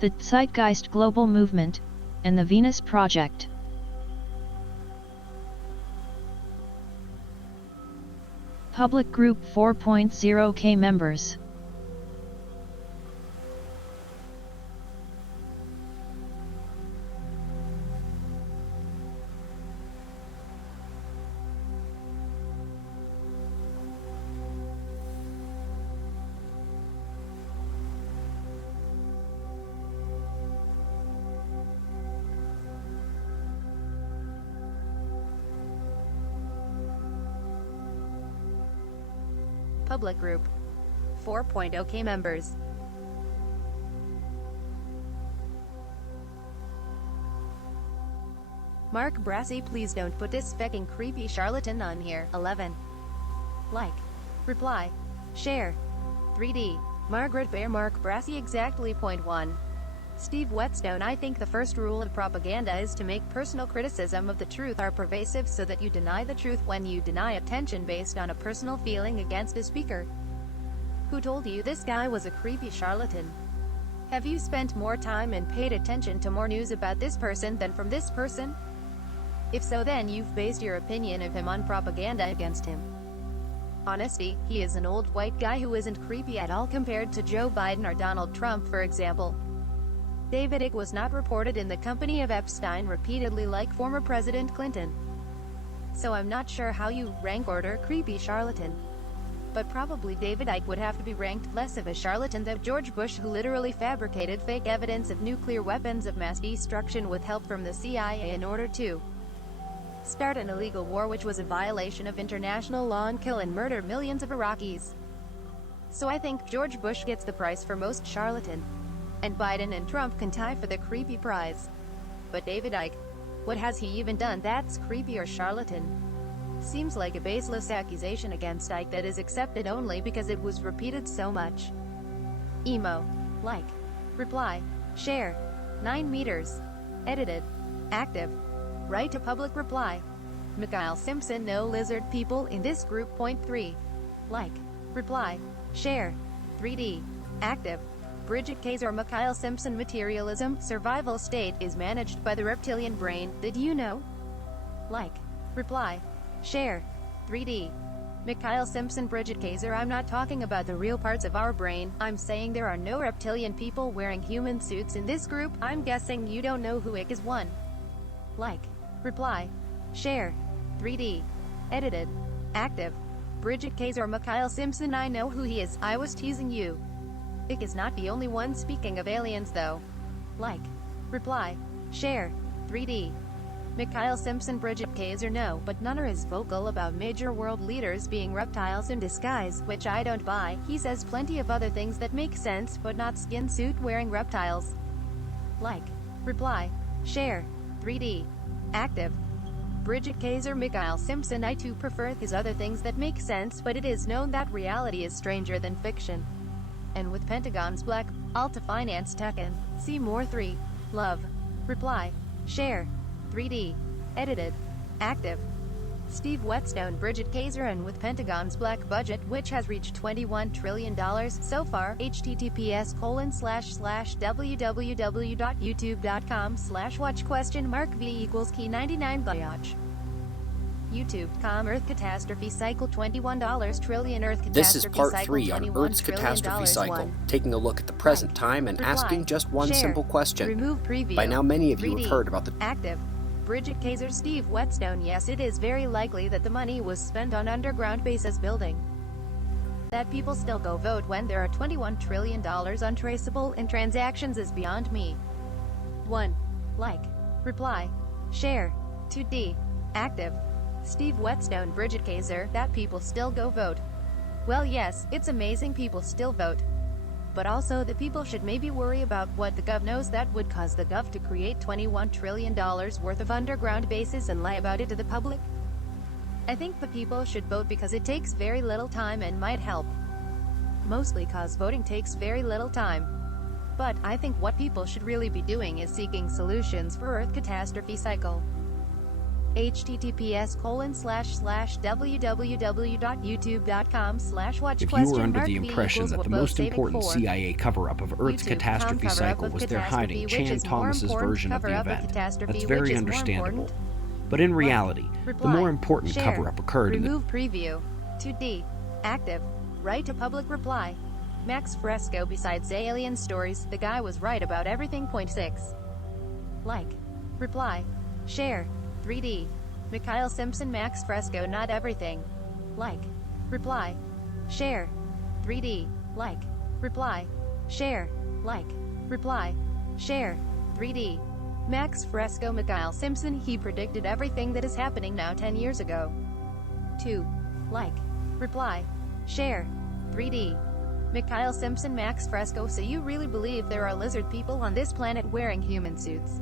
the Zeitgeist Global Movement, and the Venus Project. Public Group 4.0K members. Public Group 4.0K members. Mark Brassey, please don't put this fecking creepy charlatan on here. 11. Like. Reply. Share. 3D. Margaret Bear. Mark Brassey exactly. Point 1. Steve Whetstone, I think the first rule of propaganda is to make personal criticism of the truth are pervasive so that you deny the truth when you deny attention based on a personal feeling against a speaker. Who told you this guy was a creepy charlatan? Have you spent more time and paid attention to more news about this person than from this person? If so, then you've based your opinion of him on propaganda against him. Honesty, he is an old white guy who isn't creepy at all compared to Joe Biden or Donald Trump, for example. David Icke was not reported in the company of Epstein repeatedly like former President Clinton. So I'm not sure how you rank order creepy charlatan. But probably David Icke would have to be ranked less of a charlatan than George Bush, who literally fabricated fake evidence of nuclear weapons of mass destruction with help from the CIA in order to start an illegal war which was a violation of international law and kill and murder millions of Iraqis. So I think George Bush gets the prize for most charlatan. And Biden and Trump can tie for the creepy prize. But David Icke, what has he even done that's creepy or charlatan? Seems like a baseless accusation against Icke that is accepted only because it was repeated so much. Emo. Like. Reply. Share. 9 meters. Edited. Active. Right to public reply. Mikhail Simpson. No lizard people in this group. Point 3. Like. Reply. Share. 3D. Active. Bridget Kaiser. Mikhail Simpson. Materialism, survival state, is managed by the reptilian brain. Did you know? Like. Reply. Share. 3D. Mikhail Simpson. Bridget Kaiser. I'm not talking about the real parts of our brain. I'm saying there are no reptilian people wearing human suits in this group. I'm guessing you don't know who Icke is. 1. Like. Reply. Share. 3D. Edited. Active. Bridget Kaiser. Mikhail Simpson. I know who he is. I was teasing you. Icke is not the only one speaking of aliens though. Like. Reply. Share. 3D. Mikhail Simpson. Bridget Kaiser. No, but none are as vocal about major world leaders being reptiles in disguise, which I don't buy. He says plenty of other things that make sense, but not skin suit wearing reptiles. Like. Reply. Share. 3D. Active. Bridget Kaiser. Mikhail Simpson. I too prefer his other things that make sense, but it is known that reality is stranger than fiction. And with Pentagon's Black Alta Finance Tekken. See more. 3. Love. Reply. Share. 3D. Edited. Active. Steve Whetstone. Bridget Kaiser. And with Pentagon's black budget, which has reached $21 trillion so far, https://www.youtube.com/watch?v=key99 YouTube.com. Earth Catastrophe Cycle. $21 trillion. Earth Catastrophe This is part Cycle. 3 on Earth's catastrophe cycle, 1. taking a look at the present Like. time and Reply. asking just one Share. simple question. Remove preview. By now many of you 3D. have heard about the Active. Bridget Kaiser. Steve Whetstone. Yes, it is very likely that the money was spent on underground bases building. That people still go vote when there are $21 trillion untraceable in transactions is beyond me. 1. Like. Reply. Share. 2D. Active. Steve Whetstone. Bridget Kaiser. That people still go vote. Well, yes, it's amazing people still vote. But also the people should maybe worry about what the gov knows that would cause the gov to create $21 trillion worth of underground bases and lie about it to the public. I think the people should vote because it takes very little time and might help. Mostly cause voting takes very little time. But I think what people should really be doing is seeking solutions for Earth catastrophe cycle. https://www.youtube.com/watch If you were under the impression that the most important CIA cover-up of Earth's catastrophe cycle was their hiding Chan Thomas's version of the event, that's very understandable. But in reality, the more important cover-up occurred in the remove preview. 2D. Active. Right to public reply. Max Fresco. Besides alien stories, the guy was right about everything. 6. Like. Reply. Share. 3D. Mikhail Simpson. Max Fresco. Not everything. Like. Reply. Share. 3D. Like. Reply. Share. Like. Reply. Share. 3D. Max Fresco. Mikhail Simpson. He predicted everything that is happening now 10 years ago. 2. Like. Reply. Share. 3D. Mikhail Simpson. Max Fresco. So you really believe there are lizard people on this planet wearing human suits?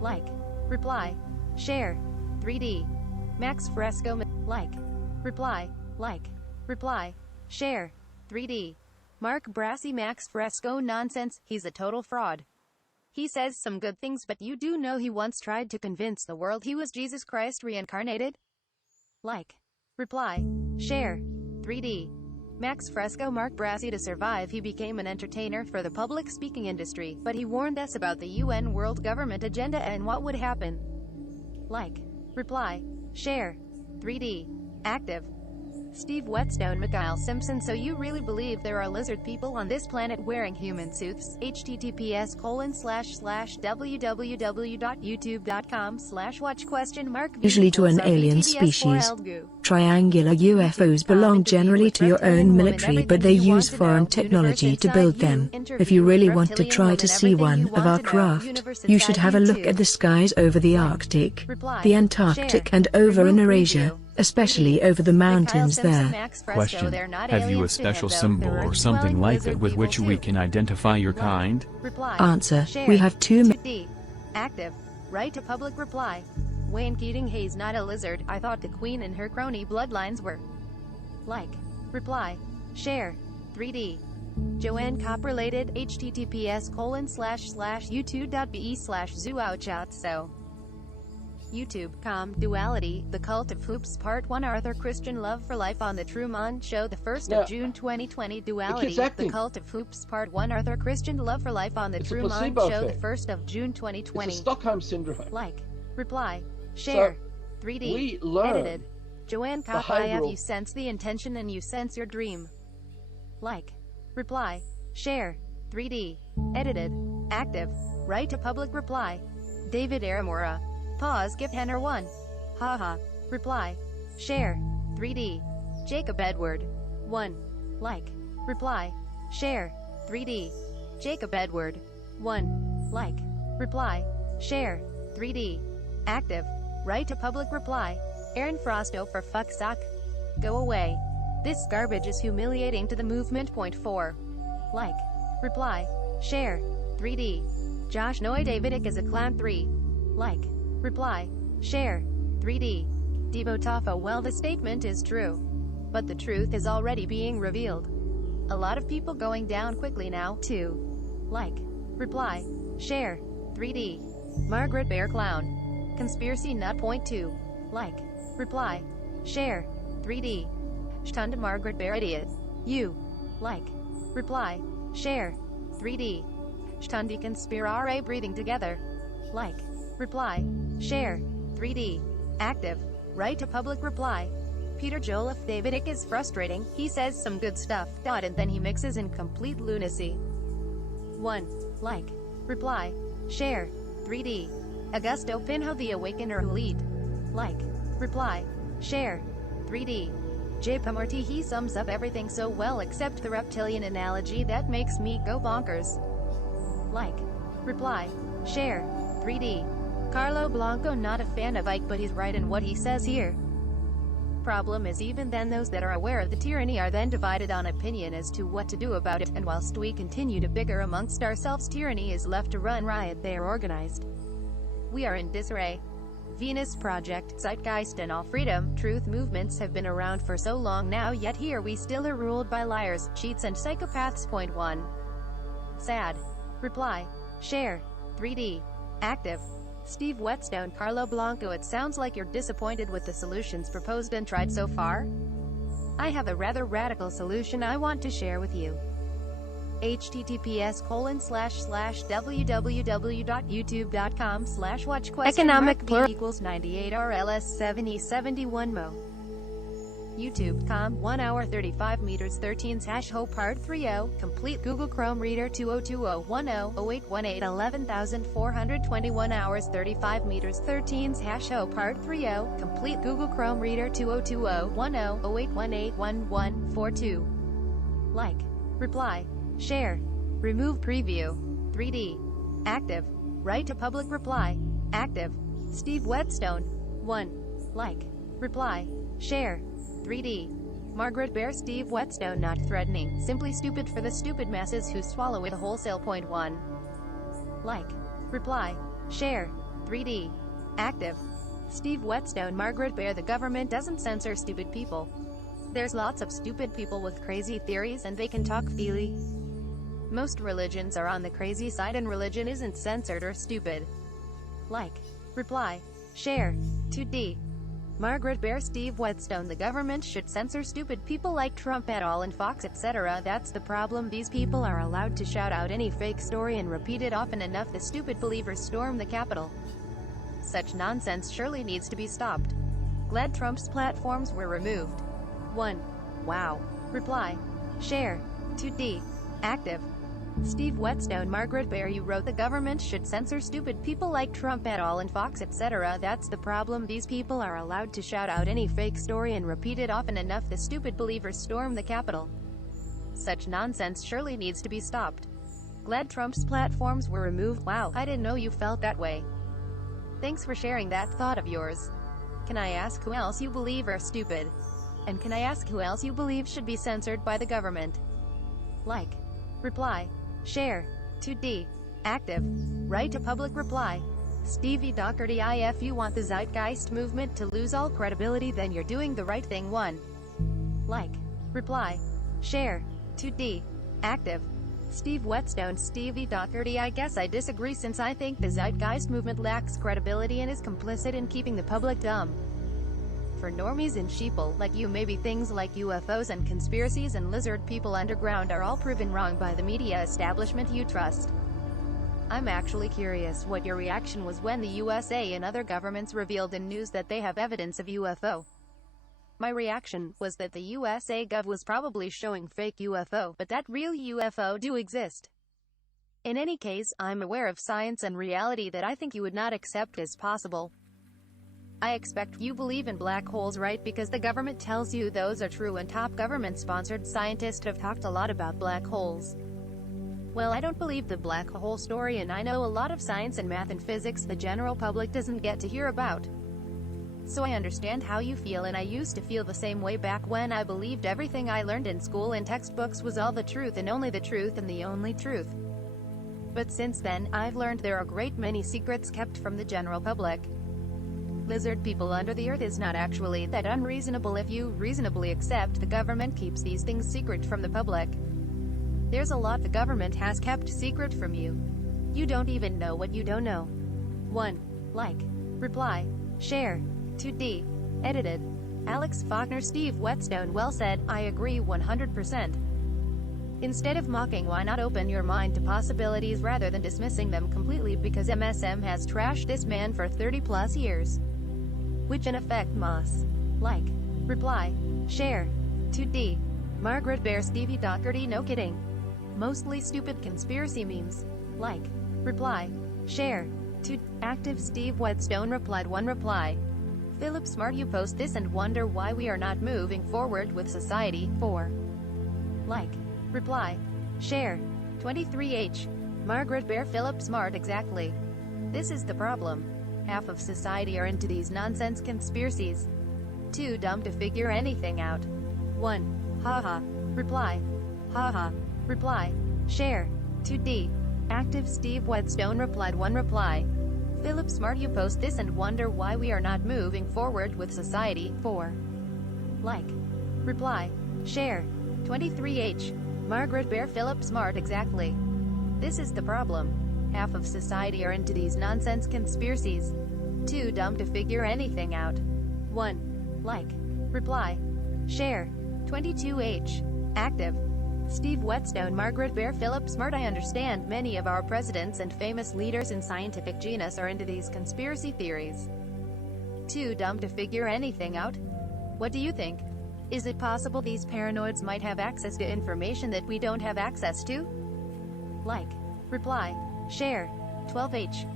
Like. Reply. Share. 3D. Max Fresco. Like. Reply. Like. Reply. Share. 3D. Mark Brassy. Max Fresco. Nonsense, he's a total fraud. He says some good things, but you do know he once tried to convince the world he was Jesus Christ reincarnated? Like. Reply. Share. 3D. Max Fresco. Mark Brassy. To survive, he became an entertainer for the public speaking industry, but he warned us about the UN world government agenda and what would happen. Like. Reply. Share. 3D. Active. Steve Whetstone. Mikhail Simpson. So you really believe there are lizard people on this planet wearing human suits? https://www.youtube.com/watch?? Usually to an alien species. Triangular UFOs belong generally to your own military, but they use foreign technology to build them. If you really want to try to see one of our craft, you should have a look at the skies over the Arctic, the Antarctic, and over in Eurasia, especially over the mountains there. Question: have you a special symbol or something like that with which we can identify your kind? Answer: we have two. Active. Right to public reply. Wayne Keating. He's not a lizard. I thought the Queen and her crony bloodlines were. Like. Reply. Share. 3D. Joanne Kopp. Related. https://youtube.be/zooouchouts. So YouTube.com. Duality, The Cult of Hoops Part 1. Arthur Christian. Love for Life on The Truman Show, the 1st of June 2020. Duality, The Cult of Hoops Part 1. Arthur Christian. Love for Life on The Truman Show, the 1st of June 2020. It's a Stockholm Syndrome. Like. Reply. Share. 3D. We learn. Edited. Joanne Kopp. I have you sense the intention and you sense your dream. Like. Reply. Share. 3D. Edited. Active. Right to public reply. David Aramora. Pause. Give Henner 1. Haha. Reply. Share. 3D. Jacob Edward. 1. Like. Reply. Share. 3D. Jacob Edward. 1. Like. Reply. Share. 3D. Active. Right to public reply. Aaron Frosto. For fuck's sake. Go away. This garbage is humiliating to the movement. 4. Like. Reply. Share. 3D. Josh Noy. Davidic is a clown. 3. Like. Reply. Share. 3D. Devo Tafo. Well, the statement is true, but the truth is already being revealed. A lot of people going down quickly now. 2. Like. Reply. Share. 3D. Margaret Bear Clown. Conspiracy Nut. 2. Like. Reply. Share. 3D. Shtunda Margaret Bear Idiot. You. Like. Reply. Share. 3D. Shtundi Conspirare. Breathing together. Like. Reply. Share. 3D. Active. Right to public reply. Peter Joliffe. Davidic is frustrating. He says some good stuff, and then he mixes in complete lunacy. 1. Like. Reply. Share. 3D. Augusto Pinho. The Awakener. Lead. Like. Reply. Share. 3D. J. Pamarti. He sums up everything so well except the reptilian analogy that makes me go bonkers. Like. Reply. Share. 3D. Carlo Blanco. Not a fan of Ike, but he's right in what he says here. Problem is, even then those that are aware of the tyranny are then divided on opinion as to what to do about it, and whilst we continue to bicker amongst ourselves, tyranny is left to run riot. They are organized. We are in disarray. Venus Project, Zeitgeist and all freedom, truth movements have been around for so long now, yet here we still are ruled by liars, cheats and psychopaths. 1. Sad. Reply. Share. 3D. Active. Steve Whetstone, Carlo Blanco. It sounds like you're disappointed with the solutions proposed and tried so far. I have a rather radical solution I want to share with you. https://www.youtube.com/watch economic plur equals 98 RLS 7071 mo YouTube.com 1 hour 35 meters 13 #ho part 30 complete Google Chrome Reader 2020100818 11421 hours 35 meters 13 #ho part 30 complete Google Chrome Reader 20201008181142 like, reply, share, remove preview, 3D, active, write to public reply, active, Steve Whetstone, 1, like, reply, share, 3D, Margaret Bear. Steve Whetstone, not threatening, simply stupid for the stupid masses who swallow it wholesale. 1, like, reply, share, 3D, active, Steve Whetstone. Margaret Bear. The government doesn't censor stupid people. There's lots of stupid people with crazy theories and they can talk freely. Most religions are on the crazy side and religion isn't censored or stupid. Like, reply, share, 2D. Margaret Bear. Steve Whetstone. The government should censor stupid people like Trump et al. And Fox etc. That's the problem. These people are allowed to shout out any fake story and repeat it often enough. The stupid believers storm the Capitol. Such nonsense surely needs to be stopped. Glad Trump's platforms were removed. 1. Wow. Reply. Share. 2D. Active. Steve Whetstone. Margaret Bear. You wrote the government should censor stupid people like Trump et al. And Fox etc. That's the problem. These people are allowed to shout out any fake story and repeat it often enough. The stupid believers storm the Capitol. Such nonsense surely needs to be stopped. Glad Trump's platforms were removed. Wow, I didn't know you felt that way. Thanks for sharing that thought of yours. Can I ask who else you believe are stupid? And can I ask who else you believe should be censored by the government? Like, reply, share, 2D, active, write to public reply, Stevie Doherty. If you want the Zeitgeist movement to lose all credibility, then you're doing the right thing. 1. Like, reply, share, 2D, active, Steve Whetstone. Stevie Doherty. I guess I disagree since I think the Zeitgeist movement lacks credibility and is complicit in keeping the public dumb. For normies and sheeple like you, maybe things like UFOs and conspiracies and lizard people underground are all proven wrong by the media establishment you trust. I'm actually curious what your reaction was when the USA and other governments revealed in news that they have evidence of UFO. My reaction was that the USA Gov was probably showing fake UFO, but that real UFO do exist. In any case, I'm aware of science and reality that I think you would not accept as possible. I expect you believe in black holes, right? Because the government tells you those are true and top government-sponsored scientists have talked a lot about black holes. Well, I don't believe the black hole story, and I know a lot of science and math and physics the general public doesn't get to hear about. So I understand how you feel, and I used to feel the same way back when I believed everything I learned in school and textbooks was all the truth and only the truth and the only truth. But since then, I've learned there are a great many secrets kept from the general public. Lizard people under the earth is not actually that unreasonable if you reasonably accept the government keeps these things secret from the public. There's a lot the government has kept secret from you. You don't even know what you don't know. 1. Like, reply, share, 2D, edited. Alex Faulkner. Steve Whetstone. Well said, I agree 100%. Instead of mocking, why not open your mind to possibilities rather than dismissing them completely because MSM has trashed this man for 30 plus years. Which in effect Moss. Like, reply, share, 2D, Margaret Bear. Stevie Doherty. No kidding. Mostly stupid conspiracy memes. Like, reply, share, 2, active. Steve Whetstone replied. 1 reply. Philip Smart. You post this and wonder why we are not moving forward with society. 4. Like, reply, share, 23H. Margaret Bear. Philip Smart. Exactly. This is the problem. Half of society are into these nonsense conspiracies. Too dumb to figure anything out. 1. Haha. Reply. Haha. Reply. Share. 2D. Active. Steve Whetstone replied. 1 reply. Philip Smart. You post this and wonder why we are not moving forward with society. 4. Like. Reply. Share. 23H. Margaret Bear. Philip Smart. Exactly. This is the problem. Half of society are into these nonsense conspiracies. Too dumb to figure anything out. 1. Like. Reply. Share. 22H. Active. Steve Whetstone, Margaret Bear, Philip Smart. I understand many of our presidents and famous leaders in scientific genus are into these conspiracy theories. Too dumb to figure anything out? What do you think? Is it possible these paranoids might have access to information that we don't have access to? Like. Reply. Share. 12H.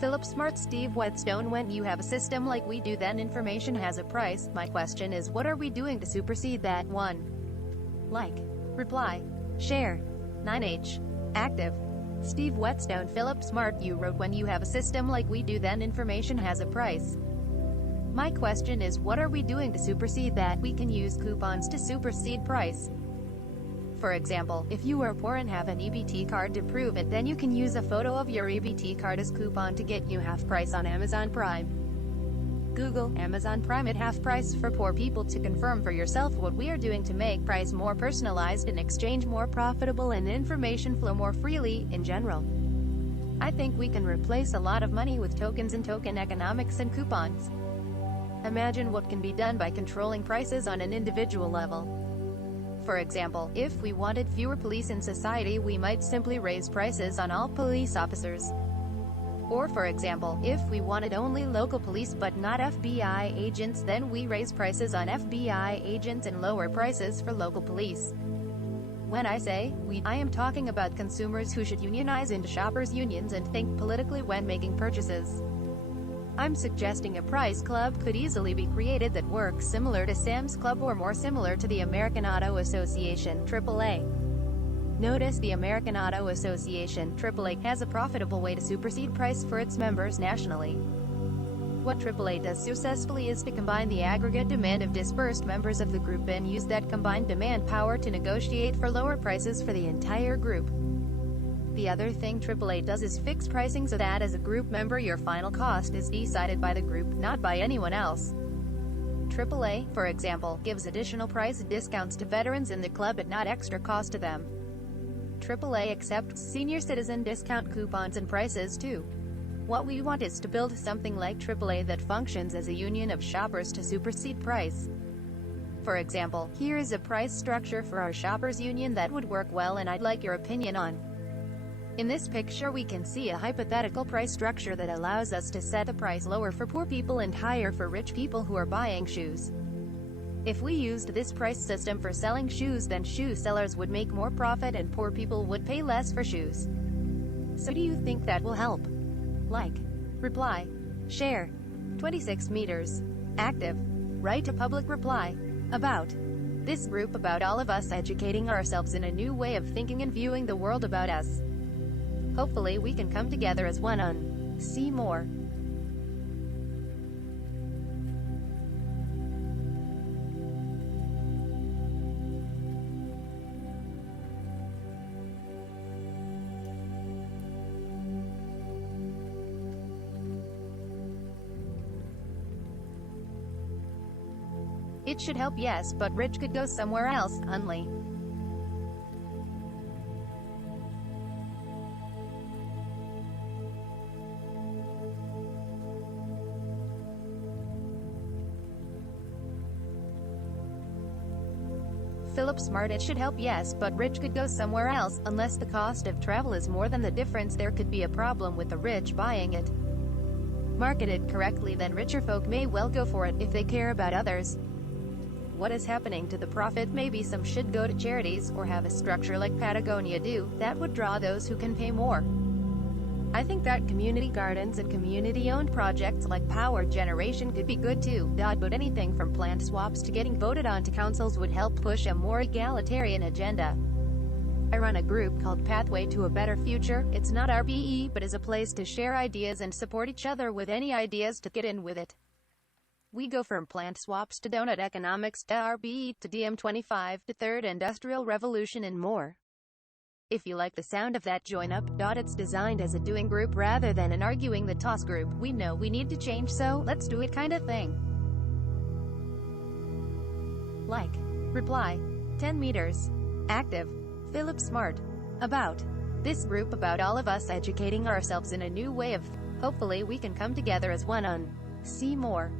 Philip Smart, Steve Whetstone. When you have a system like we do, then information has a price. My question is, what are we doing to supersede that? 1. Like. Reply. Share. 9H. Active. Steve Whetstone, Philip Smart. You wrote, when you have a system like we do, then information has a price. My question is, what are we doing to supersede that? We can use coupons to supersede price. For example, if you are poor and have an EBT card to prove it, then you can use a photo of your EBT card as coupon to get you half price on Amazon Prime. Google Amazon Prime at half price for poor people to confirm for yourself what we are doing to make price more personalized and exchange more profitable and information flow more freely, in general. I think we can replace a lot of money with tokens and token economics and coupons. Imagine what can be done by controlling prices on an individual level. For example, if we wanted fewer police in society, we might simply raise prices on all police officers. Or for example, if we wanted only local police but not FBI agents, then we raise prices on FBI agents and lower prices for local police. When I say we, I am talking about consumers who should unionize into shoppers' unions and think politically when making purchases. I'm suggesting a price club could easily be created that works similar to Sam's Club or more similar to the American Auto Association, AAA. Notice the American Auto Association, AAA, has a profitable way to supersede price for its members nationally. What AAA does successfully is to combine the aggregate demand of dispersed members of the group and use that combined demand power to negotiate for lower prices for the entire group. The other thing AAA does is fix pricing so that as a group member your final cost is decided by the group, not by anyone else. AAA, for example, gives additional price discounts to veterans in the club at not extra cost to them. AAA accepts senior citizen discount coupons and prices too. What we want is to build something like AAA that functions as a union of shoppers to supersede price. For example, here is a price structure for our shoppers union that would work well and I'd like your opinion on. In this picture we can see a hypothetical price structure that allows us to set the price lower for poor people and higher for rich people who are buying shoes. If we used this price system for selling shoes, then shoe sellers would make more profit and poor people would pay less for shoes. So do you think that will help? Like. Reply. Share. 26 meters. Active. Write a public reply. About. This group, about all of us educating ourselves in a new way of thinking and viewing the world about us. Hopefully we can come together as one on. See more. It should help, yes, but rich could go somewhere else, only. Philip Smart. It should help, yes, but rich could go somewhere else, unless the cost of travel is more than the difference. There could be a problem with the rich buying it. Marketed correctly, then richer folk may well go for it, if they care about others. What is happening to the profit? Maybe some should go to charities, or have a structure like Patagonia do, that would draw those who can pay more. I think that community gardens and community-owned projects like power generation could be good too. But anything from plant swaps to getting voted on to councils would help push a more egalitarian agenda. I run a group called Pathway to a Better Future. It's not RBE, but is a place to share ideas and support each other with any ideas to get in with it. We go from plant swaps to donut economics to RBE to DM25 to Third Industrial Revolution and more. If you like the sound of that, join up. It's designed as a doing group rather than an arguing the toss group. We know we need to change, so let's do it kind of thing. Like. Reply. 10 meters. Active. Philip Smart. About. this group about all of us educating ourselves in a new way of, hopefully we can come together as one on. See more.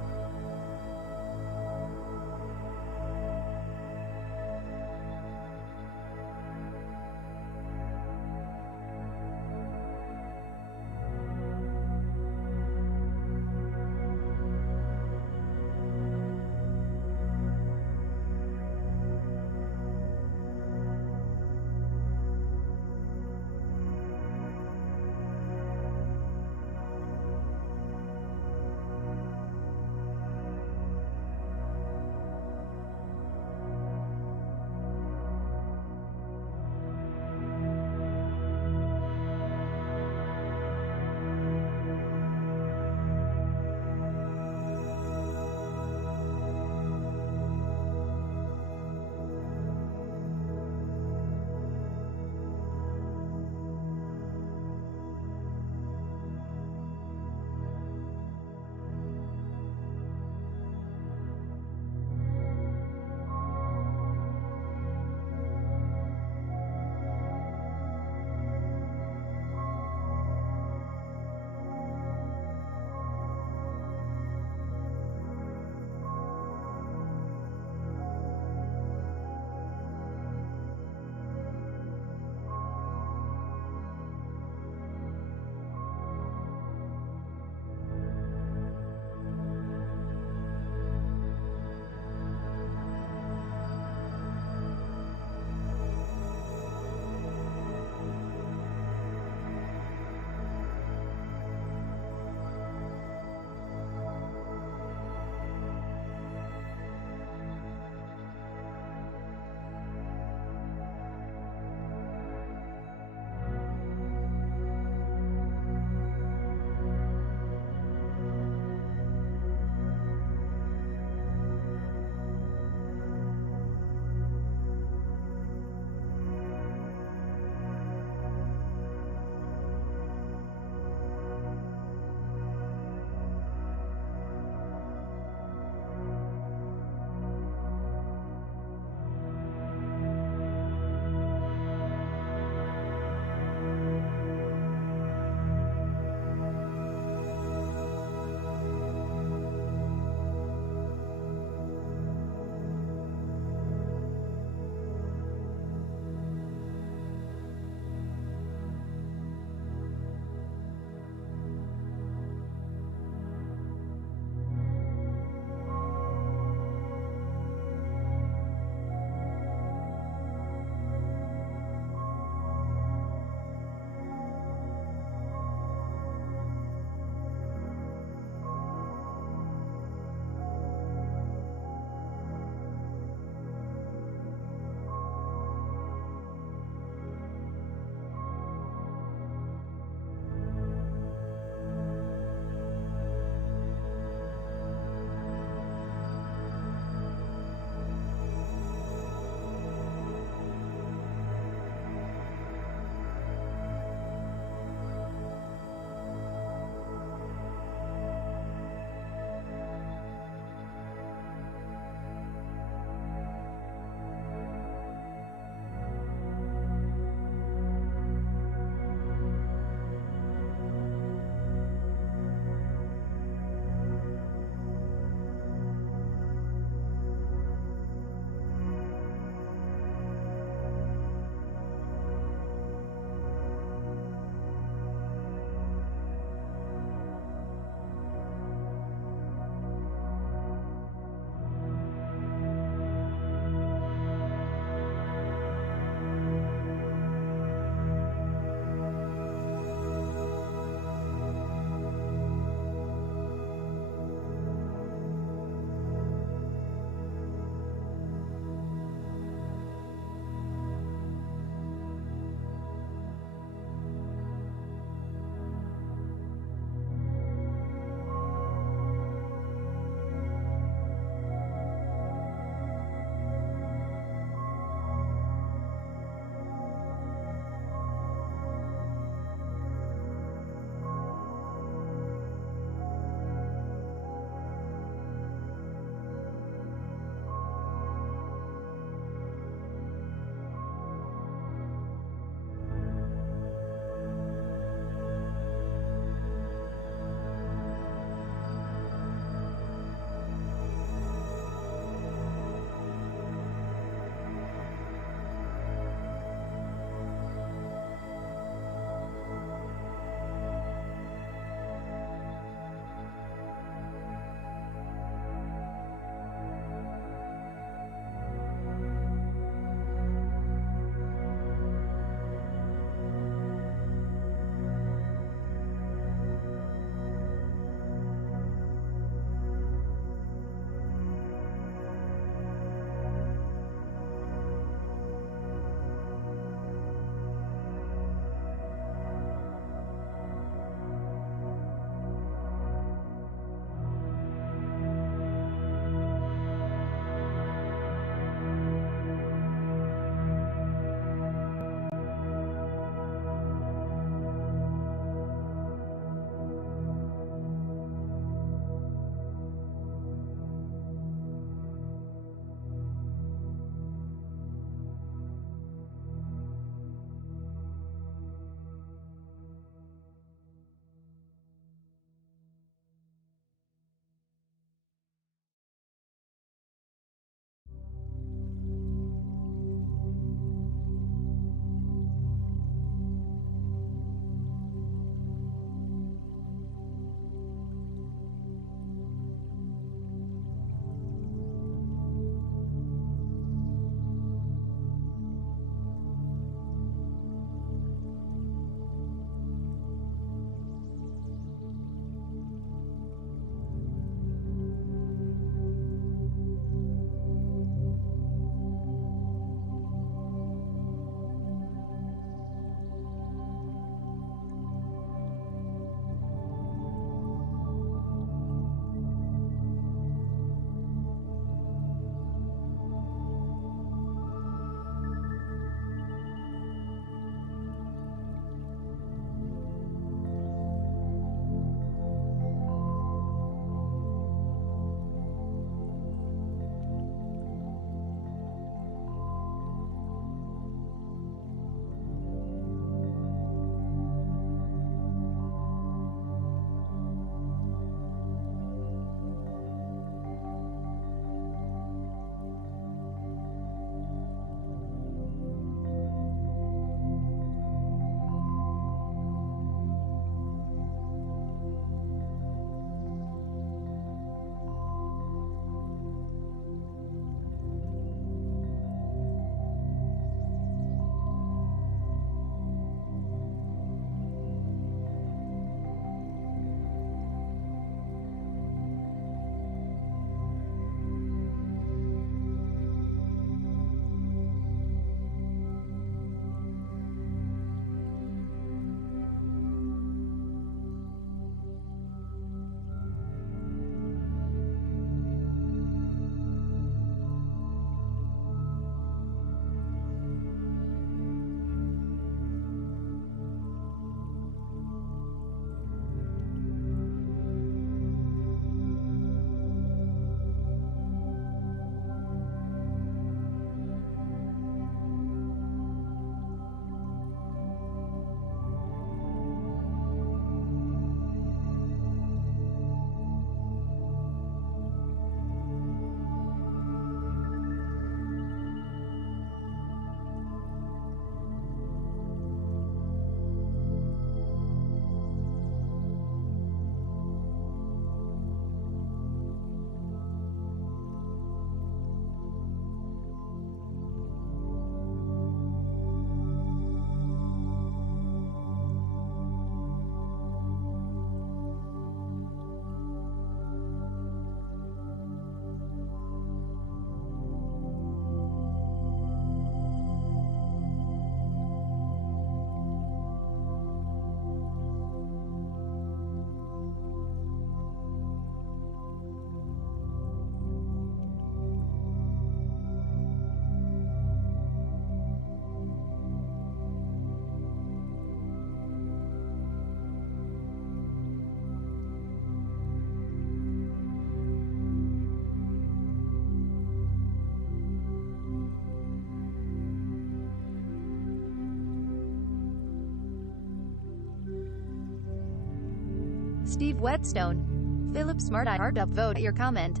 Steve Whetstone. Philip Smart, I heart upvote your comment.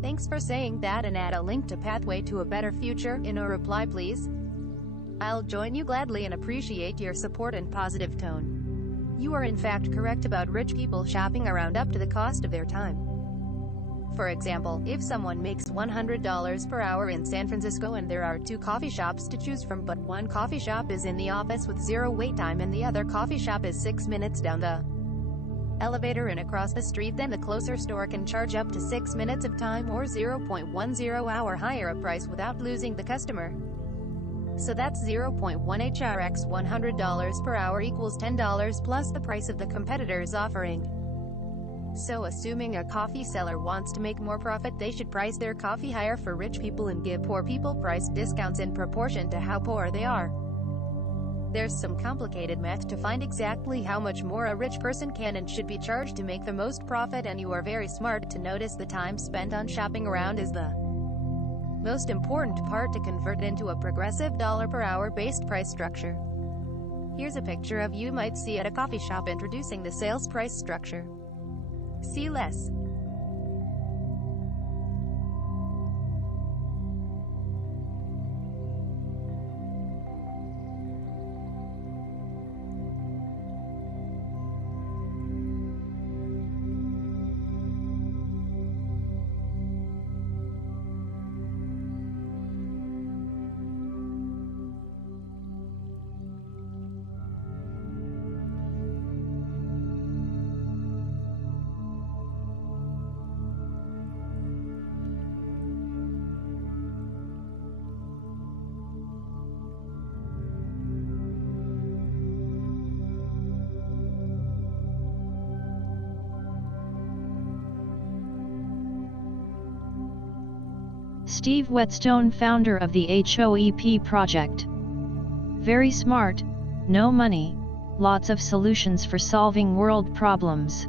Thanks for saying that and add a link to Pathway to a Better Future in a reply please. I'll join you gladly and appreciate your support and positive tone. You are in fact correct about rich people shopping around up to the cost of their time. For example, if someone makes $100 per hour in San Francisco and there are 2 coffee shops to choose from, but one coffee shop is in the office with 0 wait time and the other coffee shop is 6 minutes down the elevator and across the street, then the closer store can charge up to 6 minutes of time or 0.10 hour higher a price without losing the customer. So that's 0.1 HRX $100 per hour equals $10 plus the price of the competitor's offering. So assuming a coffee seller wants to make more profit, they should price their coffee higher for rich people and give poor people price discounts in proportion to how poor they are. There's some complicated math to find exactly how much more a rich person can and should be charged to make the most profit, and you are very smart to notice the time spent on shopping around is the most important part to convert into a progressive dollar per hour based price structure. Here's a picture of you might see at a coffee shop introducing the sales price structure. See less. Steve Whetstone, founder of the HOEP project. Very smart, no money, lots of solutions for solving world problems.